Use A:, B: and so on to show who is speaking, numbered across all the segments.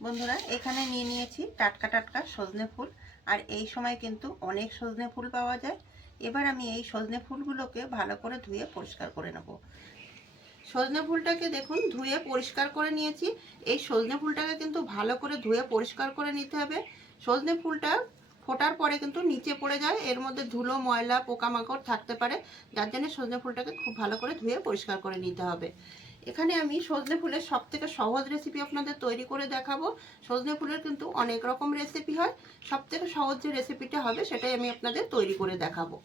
A: বন্ধুরা, এখানে নিয়ে নিয়েছি টাটকা টাটকা সজনে ফুল। আর এই সময় কিন্তু অনেক সজনে ফুল পাওয়া যায়। এবার আমি এই সজনে ফুলগুলোকে ভালো করে ধুয়ে পরিষ্কার করে নেব। সজনে ফুলটাকে দেখুন, ধুয়ে পরিষ্কার করে নিয়েছি। এই সজনে ফুলটাকে কিন্তু ভালো করে ধুয়ে পরিষ্কার করে নিতে হবে। সজনে ফুলটা ফোটার পরে কিন্তু নিচে পড়ে যায়। এর মধ্যে ধুলো, ময়লা, পোকামাকড় থাকতে পারে। যার জন্য সজনে ফুলটাকে খুব ভালো করে ধুয়ে পরিষ্কার করে নিতে হবে। এখানে আমি সজনে ফুলের সব থেকে সহজ রেসিপি আপনাদের তৈরি করে দেখাবো। সজনে ফুলের কিন্তু অনেক রকম রেসিপি হয়। সব থেকে সহজ যে রেসিপিটা হবে সেটাই আমি আপনাদের তৈরি করে দেখাবো।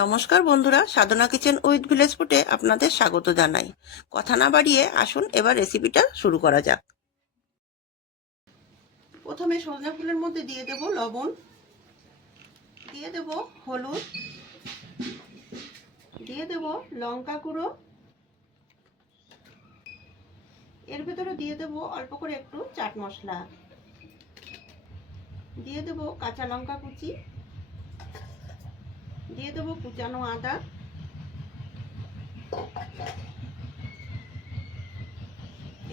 A: নমস্কার বন্ধুরা, সাধনা কিচেন উইথ ভিলেজ ফুটে আপনাদের স্বাগত জানাই। কথা না বাড়িয়ে আসুন, এবার রেসিপিটা শুরু করা যাক। প্রথমে সজনে ফুলের মধ্যে দিয়ে দেব লবণ, দিয়ে দেব হলুদ, দিয়ে দেব লঙ্কা গুঁড়ো এর ভেতরে দিয়ে দেব অল্প করে একটু চাট মশলা। দিয়ে দেব কাঁচা লঙ্কা কুচি। দিয়ে দেব কুচানো আদা।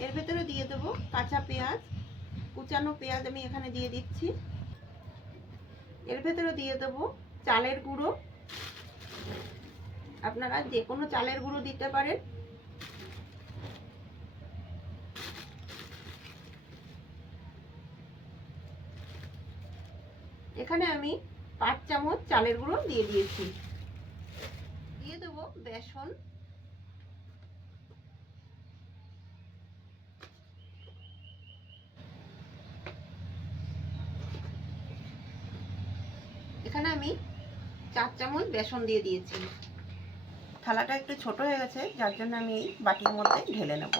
A: এর ভেতরে দিয়ে দেব কাঁচা পেঁয়াজ। কুচানো পেঁয়াজ আমি এখানে দিয়ে দিচ্ছি। এর ভেতরে দিয়ে দেব চালের গুঁড়ো। আপনারা যে কোনো চালের গুঁড়ো দিতে পারেন। এখানে আমি পাঁচ চামচ চালের গুঁড়ো দিয়ে দিয়েছি। দিয়ে দেব বেসন। এখানে আমি চার চামচ বেসন দিয়ে দিয়েছি। থালাটা একটু ছোট হয়ে গেছে, যার জন্য আমি বাটির মধ্যে ঢেলে নেব।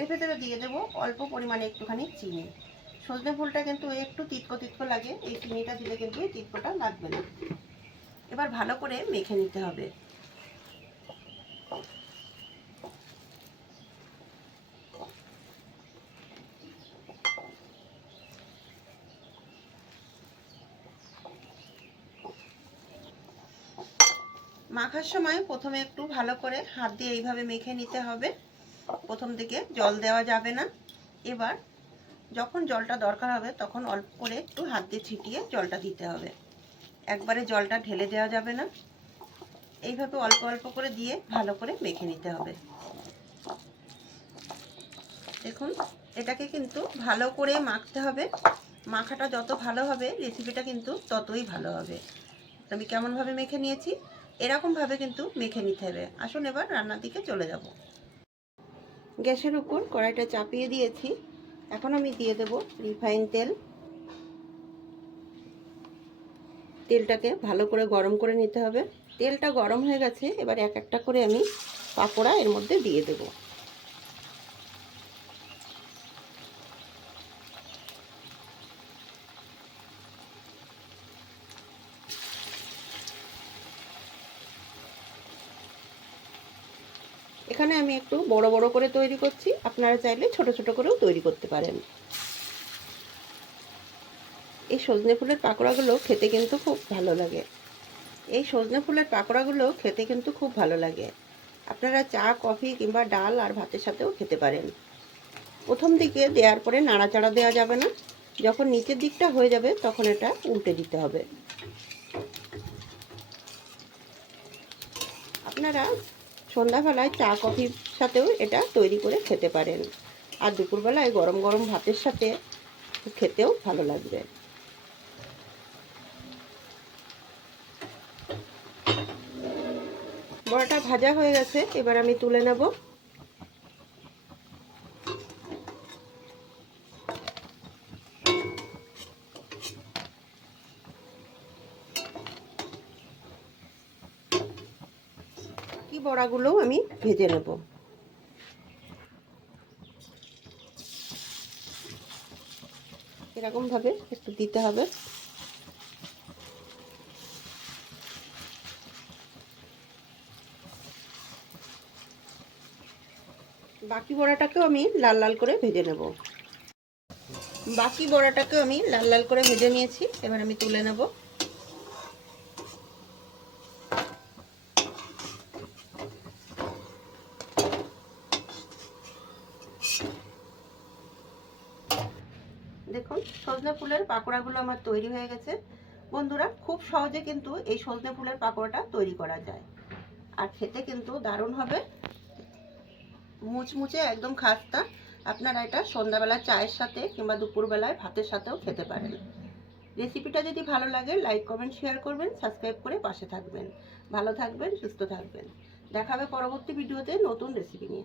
A: এর ভেতরে দিয়ে দেব অল্প পরিমাণে একটুখানি চিনি। সজনে ফুলটা কিন্তু একটু তিতকো তিতকো লাগে, এই চিনিটা দিলে কিন্তু এই তিতকোটা লাগবে না। এবার ভালো করে মেখে নিতে হবে। মাখার সময় প্রথমে একটু ভালো করে হাত দিয়ে এইভাবে মেখে নিতে হবে। প্রথম দিকে জল দেওয়া যাবে না। এবার যখন জলটা দরকার হবে, তখন অল্প করে একটু হাত দিয়ে ছিটিয়ে জলটা দিতে হবে। একবারে জলটা ঢেলে দেওয়া যাবে না। এইভাবে অল্প অল্প করে দিয়ে ভালো করে মেখে নিতে হবে। দেখুন, এটাকে কিন্তু ভালো করে মাখতে হবে। মাখাটা যত ভালো হবে রেসিপিটা কিন্তু ততই ভালো হবে। আমি কেমনভাবে মেখে নিয়েছি, এরকমভাবে কিন্তু মেখে নিতে হবে। আসুন এবার রান্নার দিকে চলে যাব। গ্যাসের উপর কড়াইটা চাপিয়ে দিয়েছি। এখন আমি দিয়ে দেব রিফাইন তেল। তেলটাকে ভালো করে গরম করে নিতে হবে। তেলটা গরম হয়ে গেছে, এবার এক একটা করে আমি পাকোড়া এর মধ্যে দিয়ে দেব। এখানে আমি একটু বড় বড় করে তৈরি করছি। আপনারা চাইলে ছোট ছোট করেও তৈরি করতে পারেন। এই সজনে ফুলের পাকোড়াগুলো খেতে কিন্তু খুব ভালো লাগে। এই সজনে ফুলের পাকোড়াগুলো খেতে কিন্তু খুব ভালো লাগে। আপনারা চা, কফি কিংবা ডাল আর ভাতের সাথেও খেতে পারেন। প্রথম দিকে দেওয়ার পরে নাড়াচাড়া দেওয়া যাবে না। যখন নিচের দিকটা হয়ে যাবে তখন এটা উল্টে দিতে হবে। আপনারা সন্ধ্যাবেলায় চা কফির সাথেও এটা তৈরি করে খেতে পারেন। আর দুপুরবেলায় গরম গরম ভাতের সাথে খেতেও ভালো লাগবে। বড়াটা ভাজা হয়ে গেছে, এবার আমি তুলে নেব। কি বড়াগুলো আমি ভেজে নেব। এরকম ভাবে একটু দিতে হবে। বাকি বড়াটাকেও আমি লাল লাল করে ভেজে নেব। বাকি বড়াটাকে আমি লাল লাল করে ভেজে নিয়েছি। এবার আমি তুলে নেব। দেখুন, সজনে ফুলের পাকোড়াগুলো আমার তৈরি হয়ে গেছে। বন্ধুরা, খুব সহজে কিন্তু এই সজনে ফুলের পাকোড়াটা তৈরি করা যায়। আর খেতে কিন্তু দারুণ হবে। মুচমুচে একদম খাস্তা। আপনারা এটা সন্ধ্যাবেলা চায়ের সাথে কিংবা দুপুরবেলায় ভাতের সাথেও খেতে পারেন। রেসিপিটা যদি ভালো লাগে, লাইক, কমেন্ট, শেয়ার করবেন, সাবস্ক্রাইব করে পাশে থাকবেন। ভালো থাকবেন, সুস্থ থাকবেন। দেখাবে পরবর্তী ভিডিওতে নতুন রেসিপি নিয়ে।